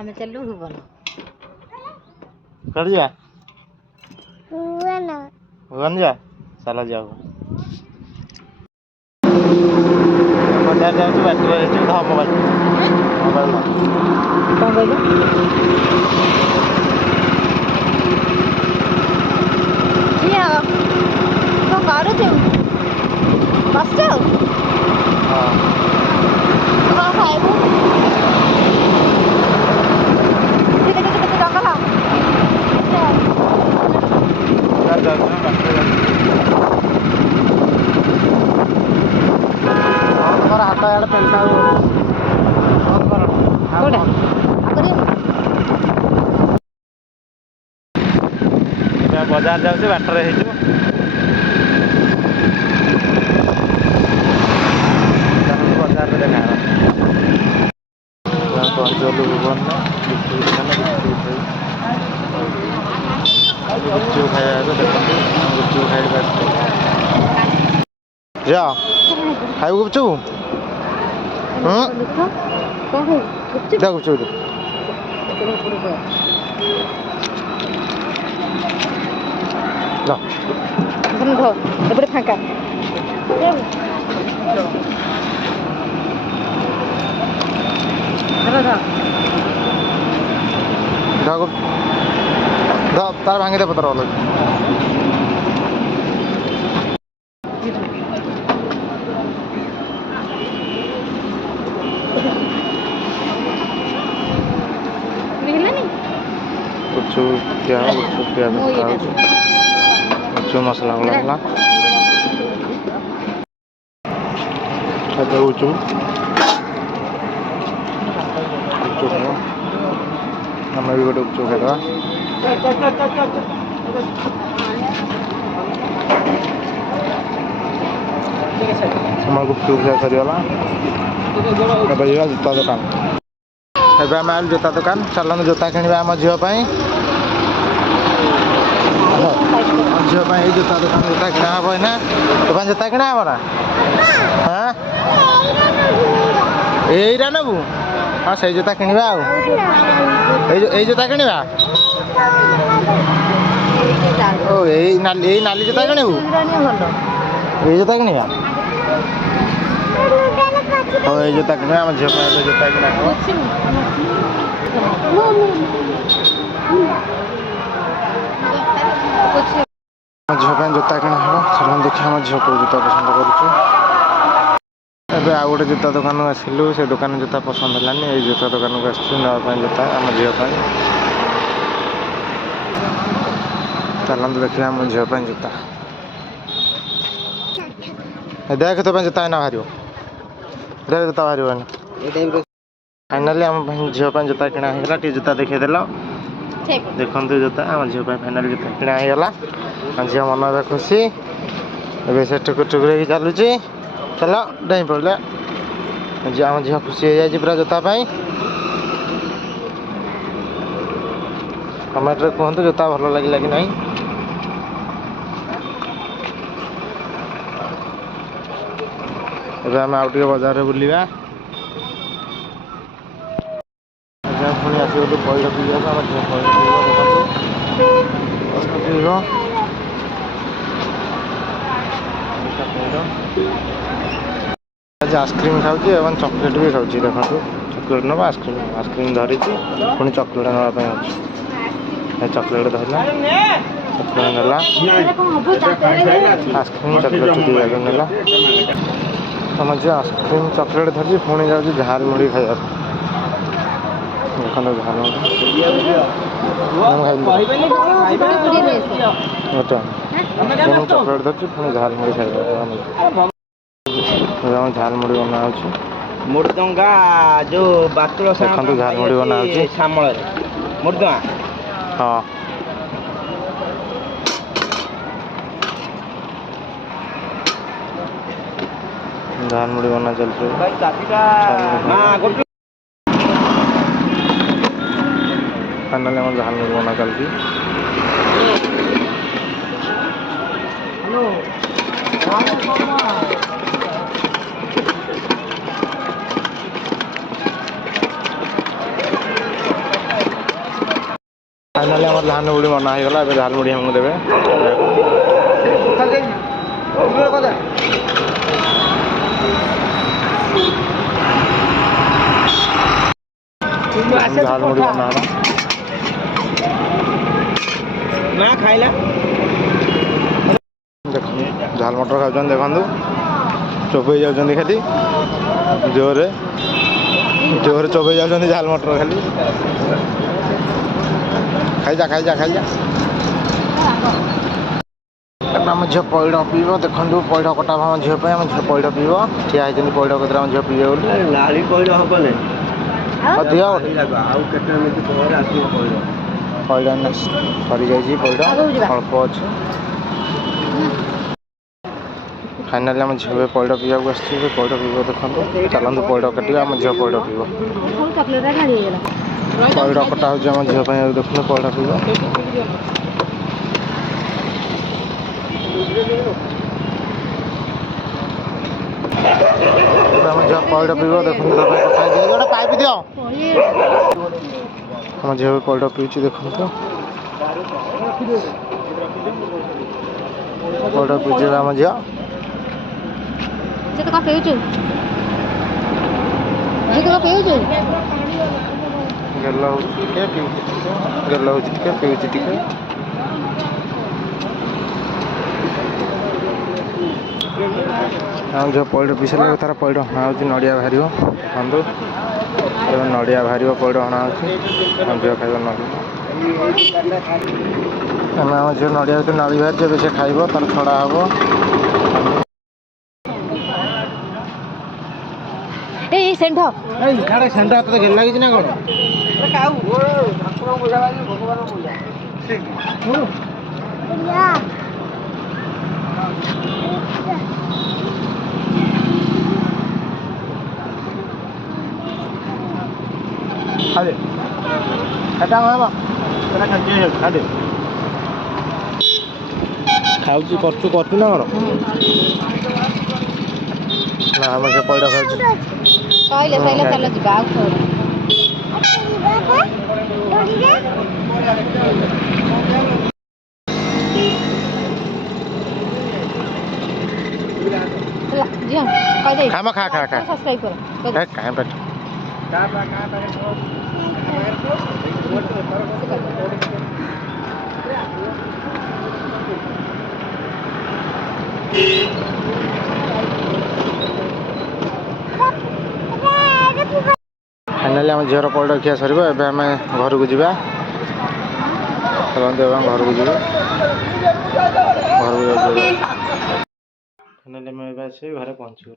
ଆମେ ଚାଲୁ ଭୁବନ। କୁଆଡ଼େ ଯିବା? ଭୁବନ ଯିବା, ଚାଲ ଯିବା। ବଜାର ଯାଉଛୁ, ବାଟରେ ହେଇଛୁ ଧର୍ମ ବାଟ। କଣ କହିଲ? ଝିଅ କଣ କରୁଛୁ? ବସିଛୁ? କଣ ଖାଇବୁ? କେତେ ଜଙ୍ଗଲ? ତମର ହାତ ଇଆଡ଼େ ପେଣ୍ଟା ବଜାର ଯାଉଛି, ବାଟରେ ହେଇଯିବ। ବଜାରରେ ଦେଖାହେବା। ପହଞ୍ଚିଗଲୁ ଭୁବନରେ। ଗୁପଚୁପ ଖାଇବା ଏବେ ଦେଖନ୍ତୁ, ଗୁପଚୁପ ଖାଇବାକୁ ଆସିଛୁ। ଝିଅ ଖାଇବୁ ଗୁପଚୁପ? ଗୁପଚୁପ ଏପଟେ ଫାଙ୍କା। ତାର ଭାଙ୍ଗିଦେ ପତ୍ର ଭଲ। ଗୁପଚୁପ ଖିଆ ହେବ, ଗୁପଚୁପ ପିଆଜ ଖାଉଛି। ଗୁପଚୁପ ମସଲା ଗୁଳା ହେଲା। ଗୁପଚୁପ ଖାଇବା। ଆମେ ବି ଗୋଟେ ଗୁପଚୁପ ଖାଇଦେବା। ଆମର ଗୁପଚୁପ ଖିଆ ସରିଗଲା। ଏବେ ଯିବା ଜୋତା ଦୋକାନ। ଏବେ ଆମେ ଆଇଲୁ ଜୋତା ଦୋକାନ। ଚାଲନ୍ତୁ ଜୋତା କିଣିବା ଆମ ଝିଅ ପାଇଁ। ଝିଅ ପାଇଁ ଏଇ ଜୋତା ଦୋକାନ ଜୋତା କିଣା ହେବ ଏଇନା। ତୋ ପାଇଁ ଜୋତା କିଣା ହେବ ନା? ଏଇଟା ନେବୁ? ହଁ ସେଇ ଜୋତା କିଣିବା ଆଉ। ଏଇ ଜୋତା କିଣିବା? ଓ ଏଇ ନାଲି ଜୋତା କିଣିବୁ? ଏଇ ଜୋତା କିଣିବା? ହଉ ଏଇ ଜୋତା କିଣିବା। ଆମ ଝିଅ ପାଇଁ ଏବେ ଜୋତା କିଣା ହେବ। ଆମ ଝିଅ ପାଇଁ ଜୋତା କିଣା ହେବ। ଚାଲନ୍ତୁ ଦେଖିବା ଆମ ଝିଅ କୋଉ ଜୋତା ପସନ୍ଦ କରୁଛୁ। ଏବେ ଆଉ ଗୋଟେ ଜୋତା ଦୋକାନକୁ ଆସିଲୁ। ସେ ଦୋକାନ ଜୋତା ପସନ୍ଦ ହେଲାନି। ଏଇ ଜୋତା ଦୋକାନକୁ ଆସିଛୁ ନେବା ପାଇଁ ଜୋତା ଆମ ଝିଅ ପାଇଁ। ଚାଲନ୍ତୁ ଦେଖିବା ଆମ ଝିଅ ପାଇଁ ଜୋତା। ଦେଖ ତୋ ପାଇଁ ଜୋତା ଏଇନା ବାହାରିବ। ଦେଖ ଜୋତା ବାହାରିବ ଏଇନା। ଫାଇନାଲି ଆମ ଝିଅ ପାଇଁ ଜୋତା କିଣା ହେଇଗଲା। ଟିକେ ଜୋତା ଦେଖେଇଦେଲ। ଦେଖନ୍ତୁ ଜୋତା ଆମ ଝିଅ ପାଇଁ ଫାଇନାଲି ଜୋତା କିଣା ହେଇଗଲା। ଆମ ଝିଅ ମନ ଏବେ ଖୁସି। ଏବେ ସେ ଟୁକୁର ଟୁକୁର ହେଇକି ଚାଲୁଛି। ଚାଲ ଡେଇଁ ପଡ଼ିଲେ। ଆମ ଝିଅ ଖୁସି ହେଇଯାଇଛି ପୁରା ଜୋତା ପାଇଁ। କମେଣ୍ଟରେ କୁହନ୍ତୁ ଜୋତା ଭଲ ଲାଗିଲା କି ନାହିଁ। ଏବେ ଆମେ ଆଉ ଟିକେ ବଜାରରେ ବୁଲିବା। ପୁଣି ଆସିଗଲୁ ପଇଡ଼ ପିଇବାକୁ। ଆମ ଝିଅ ପଇଡ଼ ପିଇବ। ଦେଖନ୍ତୁ ପଇଡ଼ ପିଇବ। ଆଜି ଆଇସ୍କ୍ରିମ୍ ଖାଉଛି ଏବଂ ଚକୋଲେଟ୍ ବି ଖାଉଛି। ଦେଖନ୍ତୁ ଚକୋଲେଟ୍ ନେବ, ଆଇସ୍କ୍ରିମ୍ ଧରିଛି। ପୁଣି ଚକୋଲେଟ୍ ନେବା ପାଇଁ ଅଛି। ଚକୋଲେଟ୍ ଧରିଲା, ଚକୋଲେଟ୍ ନେଲା। ଆଇସ୍କ୍ରିମ୍ ଚକୋଲେଟ୍ ଦୁଇ ଜାକ ନେଲା। ଆମ ଝିଅ ଆଇସ୍କ୍ରିମ୍ ଚକୋଲେଟ୍ ଧରିଛି। ପୁଣି ଯାଉଛି ଝାଲ ମୁଢ଼ି ଖାଇବାକୁ। ଦେଖନ୍ତୁ ଝାଲ ମୁଢ଼ି। ଚକୋଲେଟ୍ ଧରିଛି ପୁଣି ଝାଲ ମୁଢ଼ି ଖାଇବାକୁ। ଝାଲ ମୁଢ଼ି ବନା ହେଉଛି। ମୃଦଙ୍ଗା ଯୋଉ ବାତୁଳ ଦେଖନ୍ତୁ ଝାଲ ମୁଢ଼ି ବନା ହେଉଛି ଶ୍ୟାମଳରେ ମୃଦଙ୍ଗା। ହଁ ଝାଲ ମୁଢ଼ି ବନା ଚାଲିଛି। ଫାଇନାଲି ଆମର ଝାଲ ମୁଢ଼ି ବନା ଚାଲିଛି। फाइनाली आम झाल मुड़ी मना होगा ए झाल मुड़ी हमको देवे झाल मुड़ी बना ना खाइला देख झाल मटर खाऊँ देखु चोपई जाऊँ खाली जोरे जोरे चोपई जाऊँ झाल मटर खाली खाईजा खाईजा खाईजा आम झील पैड़ पीब देखो पैड़ कटा आम झील आम झील पैड़ पीब ठिया होती पैड़ कतरे आम झील पीबे बोली लाली पइड हबने दिया आउ केते मिनिट पर आसीबो पइड पैड़ सरी जाइए पैड़ अल्प अच्छे फाइनाली आम झील पैड़ पीवाक आसो पैड़ पीब देखो चलतु पैड़ काटा आम झील पैड़ पीब पैड़ कटा हो झील देखो पैड़ पीब आम झील पैड़ पीब देखो गोटे पाइप दियो आम झील पैड़ पीछे देखो पैड़ पीछे आम झील जे तो का पेउछु जे तो का पेउछु गेला होची के पीउची गेला होची के पीउची टिके हम जो पैड़ पी सारे तार पैड़ हणा हो नड़िया बाहर बंधु नड़िया बाहर पैड़ हणा हो झील खाइब आम आम झील नड़िया भर नड़ी बाहर जब से खाइब तार छड़ा हम ए सेंध खाड़े सेंटर तो घेर लगी ना कौन खादे खाटा मामा तेरा खाजे खादे खाऊची करचु करचु ना कौन ना हम से पैड़ खाऊची सइले सइले चल जिबा आउ थोड़ा जी हाँ कह दे खा खा खा खा सब्सक्राइब करो कहाँ बैठ फाइनाली आम झील पैड़ खिया सर एम घर को जा घर को जा घर को फाइनाली आम घरे पहुँचू